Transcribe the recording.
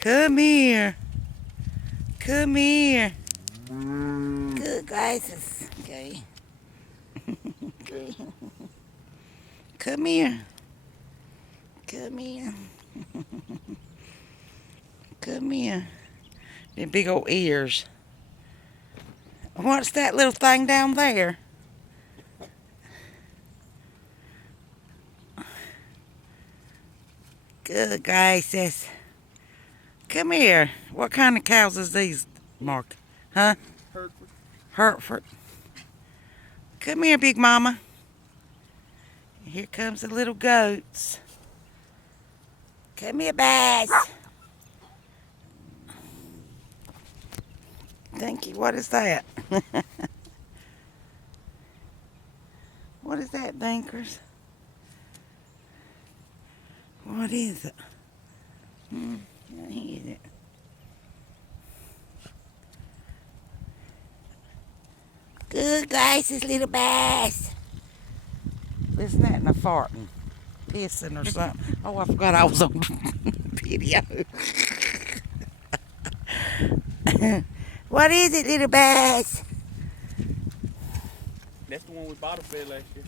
Come here. Come here. Good glasses. Okay. Okay. Come here. Come here. Come here. Them big old ears. What's that little thing down there? Good glasses. Come here. What kind of cows is these, Mark? Huh? Hereford. Hertford. Come here, Big Mama. Here comes the little goats. Come here, Bass. Thank you. What is that? What is that, Dinkers? What is it? What is it? Good glasses, little Bass. Isn't that in a farting? Pissing or something? Oh, I forgot I was on video. What is it, little Bass? That's the one we bottle fed last year.